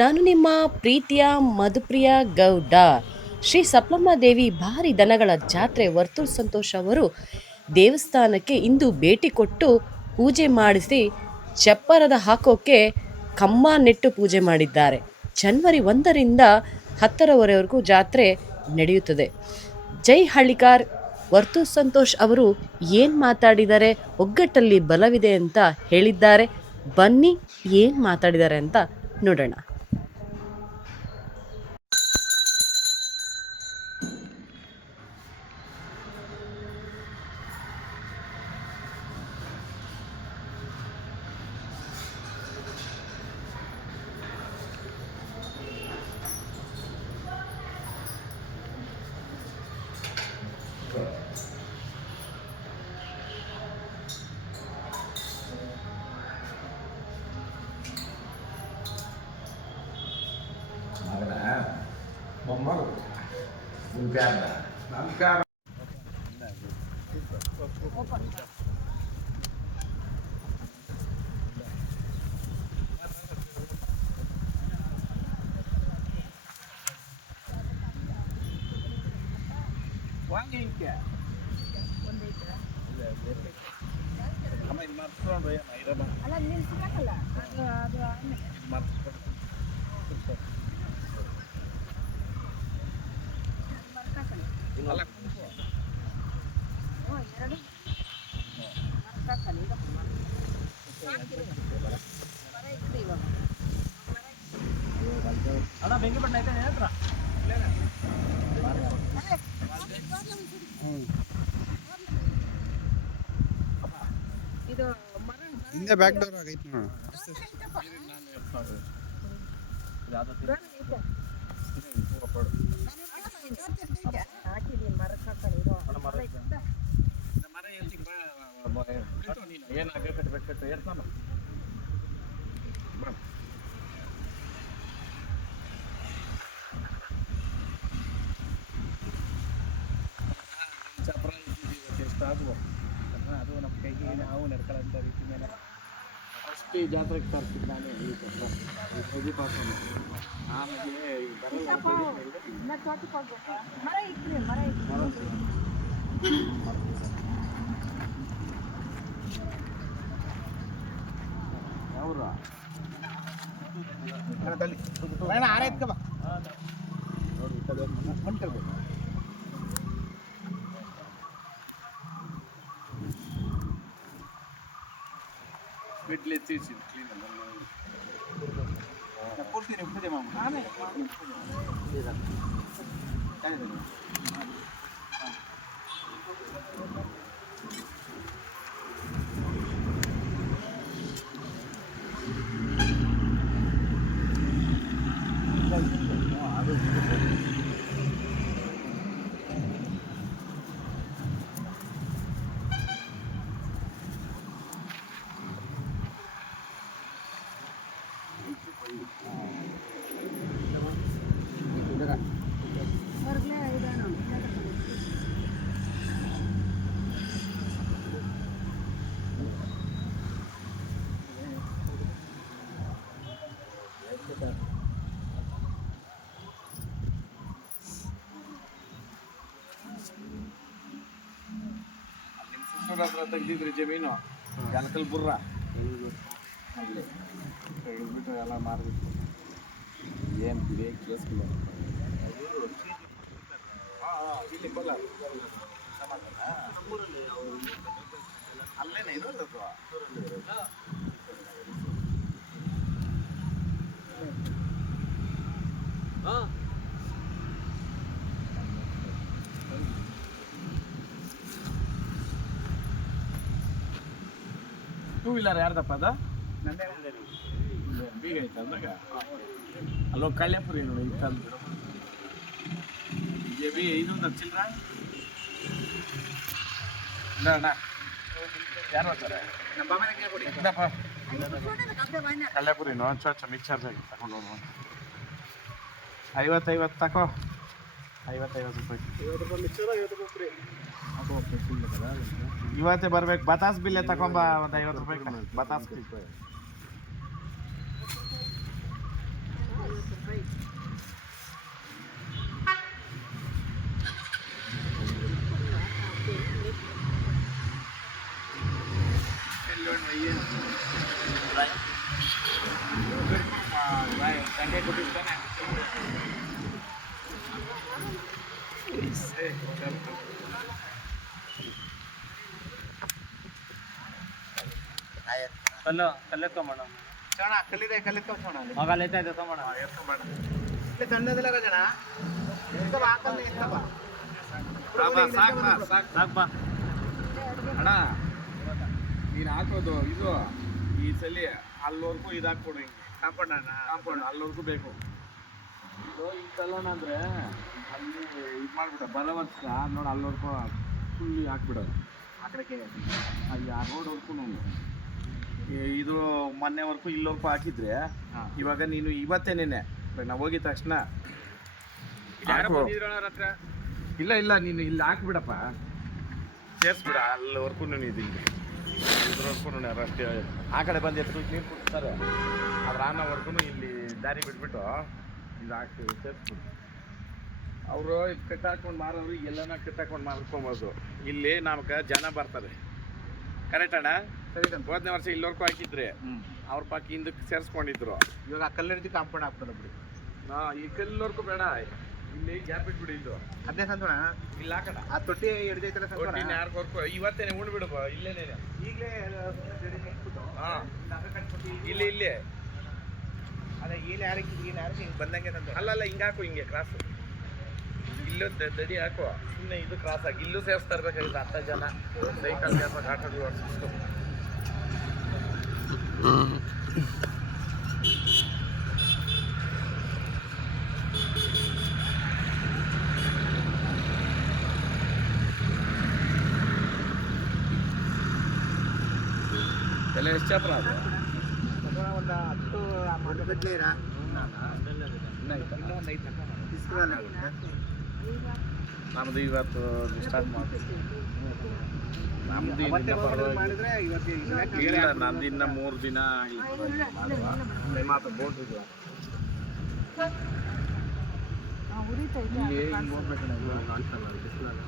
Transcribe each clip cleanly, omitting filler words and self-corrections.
ನಾನು ನಿಮ್ಮ ಪ್ರೀತಿಯ ಮಧುಪ್ರಿಯ ಗೌಡ. ಶ್ರೀ ಸಪ್ಲಮ್ಮ ದೇವಿ ಭಾರಿ ದನಗಳ ಜಾತ್ರೆ ವರ್ತೂರ್ ಸಂತೋಷ್ ಅವರು ದೇವಸ್ಥಾನಕ್ಕೆ ಇಂದು ಭೇಟಿ ಕೊಟ್ಟು ಪೂಜೆ ಮಾಡಿಸಿ ಚಪ್ಪರದ ಹಾಕೋಕೆ ಕಮ್ಮ ನೆಟ್ಟು ಪೂಜೆ ಮಾಡಿದ್ದಾರೆ. ಜನವರಿ 1ರಿಂದ 10ರವರೆಗೂ ಜಾತ್ರೆ ನಡೆಯುತ್ತದೆ. ಜೈ ಹಳ್ಳಿಕಾರ್ ವರ್ತೂರ್ ಸಂತೋಷ್ ಅವರು ಏನು ಮಾತಾಡಿದ್ದಾರೆ, ಒಗ್ಗಟ್ಟಲ್ಲಿ ಬಲವಿದೆ ಅಂತ ಹೇಳಿದ್ದಾರೆ. ಬನ್ನಿ ಏನು ಮಾತಾಡಿದ್ದಾರೆ ಅಂತ ನೋಡೋಣ. ಮೊಮ್ಮಗಳು ನನ್ನ ವಾಂಗಿಂಕೆ ಅಲ್ಲ ನಿಲ್ಸಿಲ್ಲ ಅದು ಅಣ್ಣ ಬೆಂಕಿ ಬಣ್ಣ ಐತೆ ಹತ್ರ ಇದು ಹಿಂದೆ ಬ್ಯಾಕ್ ಡೋರ್ ಆಗೈತೆ ನೋಡು. ಅದು ನಮ್ಮ ಕೈಗೆ ನಾವು ನಡ್ಕೊಳ್ಳೋಂಥ ರೀತಿ ಮೇಲೆ ಅಷ್ಟು ಈ ಜಾತ್ರೆಗೆ ತರ್ತಿದ್ದು ನಾನೇ ಈ ಪಾಸ್ ಆಮೇಲೆ ಅವರ ಆರೈತ್ಕ ಬಾ ಬಿಡ್ಲಿ ತೀರ್ಸಿ ಕ್ಲೀನ್ ಪೂರ್ತಿ ನೀವು ಪೂಜೆ ಮಾಡಿ ಹತ್ರ ತೆಗ್ದಿದ್ರಿ ಜಮೀನು ಜನಕಲ್ ಬುರ್ರ ಅಲ್ಲಿ ತೆಗೆದ್ಬಿಟ್ಟು ಎಲ್ಲ ಮಾರ್ಬಿಟ್ಟು ಏನು ಬಿಡಿ ಕೇಸ್ಗಳು ಇಲ್ಲಿ ಬಲ್ಲ ಅಲ್ಲೇನೆ ಇರೋದು ಟೂ ವೀಲರ್ ಯಾರ್ದಪ್ಪ ಅದು ಬೀಗ ಐತೆ ಅಂದಾಗ ಅಲ್ಲೋಗಿ ಕಳ್ಳೆಪುರಿ ನೋಡಿ ಇತ್ತಂದ್ರು ಬಿ ಇದು ಚಿಲ್ರ ಅಣ್ಣ ಯಾರು ಹೋಗ್ತಾರೆ ಕಳ್ಳೆಪುರಿನೋ ಚ ಮಿಕ್ಸರ್ ತಗೊಂಡು ಹೋಗುವ 50 ತಗೋ 50 ರೂಪಾಯಿ ಇವತ್ತೇ ಬರ್ಬೇಕು. ಬತಾಸ್ ಬಿಲ್ಲೆ ತಗೊಂಬ ಒಂದು 50 ರೂಪಾಯಿ ಬತಾಸ್ ಬಿಲ್ ಸಂಖ್ಯೆ ಕೊಟ್ಟಿರ್ತಾನೆ ಕಲ್ಲು ಕಲ್ಲೆತ್ಕೊಂಬೋಣ ಚೋಣ ಕಲ್ಲಿದೆ ಕಲ್ಲೆತ್ಕೊಂಬೋಣ ಮಗ ಲೇತ ಇದೆ ತಗೋಣ ಎತ್ಕೊಂಬೋಣ ಇಲ್ಲಿ ತಣ್ಣದಿಲ್ಲ ಜನ ಎತ್ತಬ ಹಾಕಲ್ಲ ಎತ್ತಬ ಸಾಕು ಬಾ ಅಣ್ಣ ನೀನು ಹಾಕೋದು ಇದು ಈ ಸಲ ಅಲ್ಲಿವರೆಗೂ ಇದು ಹಾಕ್ಕೊಡು ಹಿಂಗೆ ಕಾಂಪೌಂಡ್ ಅಲ್ಲಿವರೆಗೂ ಬೇಕು ಇದು ಈ ಕಲ್ಲೋಣ ಅಂದರೆ ಅಲ್ಲಿ ಇದು ಮಾಡಿಬಿಡ ಬಲವರ್ಸ ನೋಡಿ ಅಲ್ಲಿವರೆಗೂ ಫುಲ್ಲಿ ಹಾಕ್ಬಿಡೋದು ಆ ಕಡೆಗೆ ಅಲ್ಲಿ ಆ ರೋಡ್ವರೆಗೂ ಇದು ಮೊನ್ನೆವರೆಗೂ ಇಲ್ಲಿವರೆಗೂ ಹಾಕಿದ್ರೆ ಇವಾಗ ನೀನು ಇವತ್ತೇನೇನೆ ನಾವು ಹೋಗಿದ ತಕ್ಷಣ ಇಲ್ಲ ನೀನು ಇಲ್ಲಿ ಹಾಕ್ಬಿಡಪ್ಪ ಸೇರಿಸ್ಬಿಡ ಅಲ್ಲಿವರೆಗೂ ಇದು ಇದ್ರವರೆಗೂ ಅಷ್ಟೇ ಆ ಕಡೆ ಬಂದು ಎತ್ಕೊಂಡು ನೀರು ಕೊಡ್ತಾರೆ ಅದ್ರ ಅನ್ನವರೆಗೂ ಇಲ್ಲಿ ದಾರಿ ಬಿಟ್ಬಿಟ್ಟು ಇದು ಹಾಕ್ತೀವಿ ಸೇರಿಸ್ಬಿಡು ಅವರು ಇದು ಕಟ್ಟಾಕೊಂಡು ಮಾರೋರು ಎಲ್ಲನ ಕಟ್ಟಾಕೊಂಡು ಮಾರ್ಕೊಬೋದು ಇಲ್ಲಿ ನಮ್ಗೆ ಜನ ಬರ್ತಾರೆ ಕರೆಕ್ಟ್ ಅಣ್ಣ ಸರಿ ಹೋದನೇ ವರ್ಷ ಇಲ್ಲಿವರೆಗೂ ಹಾಕಿದ್ರೆ ಅವ್ರ ಪಾಕಿ ಹಿಂದಕ್ಕೆ ಸೇರಿಸ್ಕೊಂಡಿದ್ರು ಇವಾಗ ಆ ಕಲ್ಲರಿದ್ದು ಕಾಂಪೌಂಡ್ ಹಾಕ್ತಾರೆ ಬಿಡಿ ಈ ಕಲ್ಲವರೆಗೂ ಬೇಡ ಇಲ್ಲಿ ಗ್ಯಾಪ್ ಇಟ್ಬಿಡಿ ಇದು ಅದೇ ಸಂತೋಣ ಇಲ್ಲ ಹಾಕಣ ಆ ತೊಟ್ಟಿ ಹಿಡ್ದೈತಲ್ಲ ತೊಟ್ಟಿ ಯಾರಿಗೂ ಇವತ್ತೇನೆ ಉಣ್ಬಿಡು ಇಲ್ಲೇನೇ ಈಗಲೇ ಹಾಂ ಇಲ್ಲಿ ಅದೇ ಯಾರಿಗೆ ಹಿಂಗೆ ಬಂದಂಗೆ ಅಲ್ಲಲ್ಲ ಹಿಂಗೆ ಹಾಕು ಹಿಂಗೆ ಕ್ರಾಸು ಇಲ್ಲೂ ದಡಿ ಹಾಕುವ ಸುಮ್ಮನೆ ಇದು ಕ್ರಾಸ್ ಆಗಿ ಇಲ್ಲೂ ಸೇರಿಸ್ತಾ ಇರ್ಬೇಕಾಗಿತ್ತು 10 ಜನ ಸೈಕಲ್ ಗ್ಯಾಪ್ ಆಟೋದು ಓಡಿಸ್ತು ಎಲ್ಲ ಎಷ್ಟು ಚಾಪ್ರ ಅದು ಒಂದು 10 ಗಂಟೆ ನಮ್ದು ಇವತ್ತು ಸ್ಟಾರ್ಟ್ ಮಾಡ್ತೀವಿ ನಮ್ದು ಇಲ್ಲ ನಮ್ದು ಇನ್ನು 3 ದಿನ ಮಾತು ಬೋಟ್ ಇಲ್ಲಿ ಹಿಂಗೆ ಹೋಗ್ಬೇಕು ಕಾಣ್ಸಲ್ಲ ಬಿಸಿಲಾಗ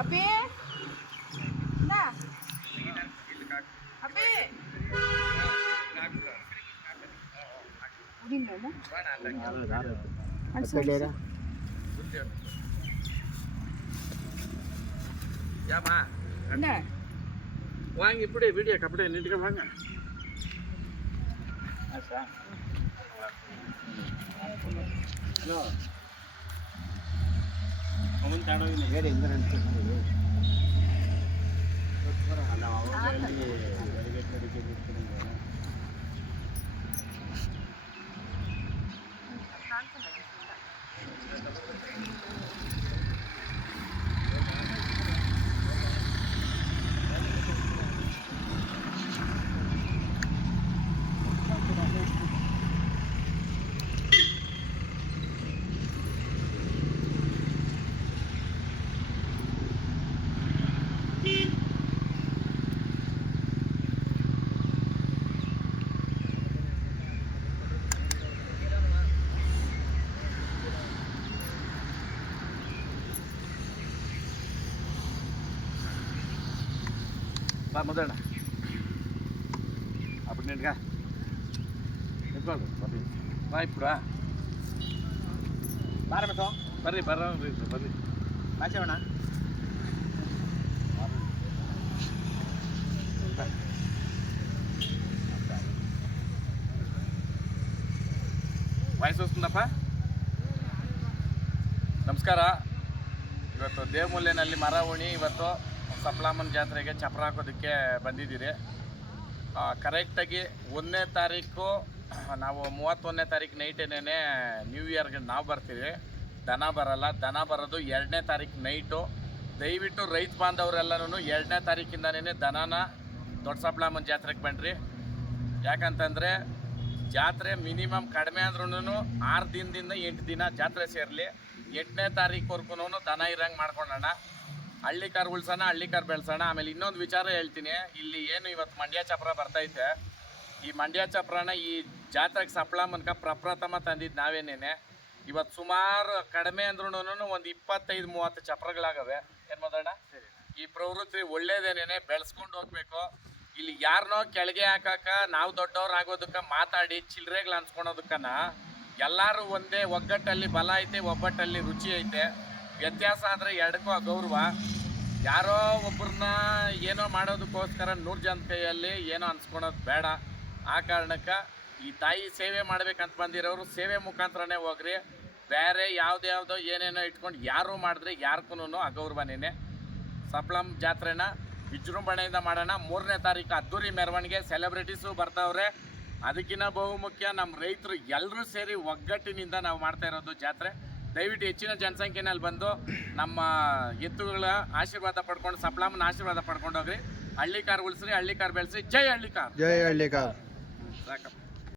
ಅಪ್ಪಿ ಅಪ್ಪಿ வாங்கி இப்படி வீடியோ கப்படே நீட்டுக்க வாங்க ಅವನು ತಾಡೋದಿಲ್ಲ ಬೇರೆ ಎಂದರೆ బా మొదలడా అప్పుడు నేనుగా నింపాడు బా ఇప్పుడా బారమేతో ಬರ್ರಿ ಬರ್ರಿ ಮಾಚವಣ್ಣ ವಾಯ್ಸ್ ವస్తుందಪ್ಪ ನಮಸ್ಕಾರ ಇವತ್ತು ದೇವಮೂಲೆಯಲ್ಲಿ ಮರ ಉಣಿ ಇವತ್ತು ಸಪ್ಲಮ್ಮನ ಜಾತ್ರೆಗೆ ಚಪ್ರ ಹಾಕೋದಕ್ಕೆ ಬಂದಿದ್ದೀರಿ ಕರೆಕ್ಟಾಗಿ 1ನೇ ತಾರೀಕು ನಾವು 31ನೇ ತಾರೀಕು ನೈಟೇನೇ ನ್ಯೂ ಇಯರ್ಗೆ ನಾವು ಬರ್ತೀವಿ ದನ ಬರಲ್ಲ ದನ ಬರೋದು 2ನೇ ತಾರೀಕು ನೈಟು ದಯವಿಟ್ಟು ರೈತ ಬಾಂಧವರೆಲ್ಲನೂ 2ನೇ ತಾರೀಕಿಂದನೇ ದನನ ದೊಡ್ಡ ಸಪ್ಲಮ್ಮನ ಜಾತ್ರೆಗೆ ಬನ್ನಿರಿ ಯಾಕಂತಂದರೆ ಜಾತ್ರೆ ಮಿನಿಮಮ್ ಕಡಿಮೆ ಅಂದ್ರೂ 6 ದಿನದಿಂದ 8 ದಿನ ಜಾತ್ರೆ ಸೇರಲಿ 8ನೇ ತಾರೀಕುವರೆಗೂ ದನ ಇರಂಗೆ ಮಾಡ್ಕೊಳ್ಳೋಣ ಹಳ್ಳಿಕಾರ್ ಉಳ್ಸೋಣ, ಹಳ್ಳಿಕಾರ್ ಬೆಳೆಸೋಣ. ಆಮೇಲೆ ಇನ್ನೊಂದು ವಿಚಾರ ಹೇಳ್ತೀನಿ, ಇಲ್ಲಿ ಏನು ಇವತ್ತು ಮಂಡ್ಯ ಚಪ್ರ ಬರ್ತೈತೆ, ಈ ಮಂಡ್ಯ ಚಪ್ರನ ಈ ಜಾತ್ರೆಗೆ ಸಪ್ಲಮ್ಮನ್ಕ ಪ್ರಪ್ರಥಮ ತಂದಿದ್ದು ನಾವೇನೇನೆ. ಇವತ್ತು ಸುಮಾರು ಕಡಿಮೆ ಅಂದ್ರೂ ಒಂದು 25-30 ಚಪ್ರಗಳಾಗವೆ. ಏನು ಮಾಡೋಣ, ಈ ಪ್ರವೃತ್ತಿ ಒಳ್ಳೇದೇನೇನೆ, ಬೆಳೆಸ್ಕೊಂಡು ಹೋಗ್ಬೇಕು. ಇಲ್ಲಿ ಯಾರನ್ನೋ ಕೆಳಗೆ ಹಾಕಾಕ, ನಾವು ದೊಡ್ಡವ್ರು ಆಗೋದಕ್ಕೆ ಮಾತಾಡಿ ಚಿಲ್ಲರೆಗಳು ಅನ್ಸ್ಕೊಳೋದಕ್ಕನ ಎಲ್ಲರೂ ಒಂದೇ, ಒಗ್ಗಟ್ಟಲ್ಲಿ ಬಲ ಐತೆ, ಒಬ್ಬಟ್ಟಲ್ಲಿ ರುಚಿ ಐತೆ. ವ್ಯತ್ಯಾಸ ಆದರೆ ಎರಡಕ್ಕೂ ಅಗೌರವ. ಯಾರೋ ಒಬ್ಬರನ್ನ ಏನೋ ಮಾಡೋದಕ್ಕೋಸ್ಕರ 100 ಜನ ಕೈಯಲ್ಲಿ ಏನೋ ಅನ್ಸ್ಕೊಳೋದು ಬೇಡ. ಆ ಕಾರಣಕ್ಕೆ ಈ ತಾಯಿ ಸೇವೆ ಮಾಡ್ಬೇಕಂತ ಬಂದಿರೋರು ಸೇವೆ ಮುಖಾಂತರನೇ ಹೋಗ್ರಿ. ಬೇರೆ ಯಾವುದ್ಯಾವುದೋ ಏನೇನೋ ಇಟ್ಕೊಂಡು ಯಾರು ಮಾಡಿದ್ರೆ ಯಾರ್ಗೂ ಅಗೌರವನೇನೆ. ಸಪ್ಲಮ್ ಜಾತ್ರೆನ ವಿಜೃಂಭಣೆಯಿಂದ ಮಾಡೋಣ. 3ನೇ ತಾರೀಕು ಅದ್ದೂರಿ ಮೆರವಣಿಗೆ, ಸೆಲೆಬ್ರಿಟೀಸು ಬರ್ತಾವ್ರೆ. ಅದಕ್ಕಿಂತ ಬಹುಮುಖ್ಯ ನಮ್ಮ ರೈತರು ಎಲ್ಲರೂ ಸೇರಿ ಒಗ್ಗಟ್ಟಿನಿಂದ ನಾವು ಮಾಡ್ತಾ ಇರೋದು ಜಾತ್ರೆ. ದಯವಿಟ್ಟು ಹೆಚ್ಚಿನ ಜನಸಂಖ್ಯೆನಲ್ಲಿ ಬಂದು ನಮ್ಮ ಎತ್ತುಗಳ ಆಶೀರ್ವಾದ ಪಡ್ಕೊಂಡು, ಸಪ್ಲಮ್ಮನ ಆಶೀರ್ವಾದ ಪಡ್ಕೊಂಡು ಹೋಗ್ರಿ. ಹಳ್ಳಿಕಾರ್ ಉಳಿಸ್ರಿ, ಹಳ್ಳಿಕಾರ್ ಬೆಳೆಸ್ರಿ. ಜೈ ಹಳ್ಳಿಕಾರ್, ಜೈ ಹಳ್ಳಿಕಾರ್. ಸಾಕಪ್ಪ.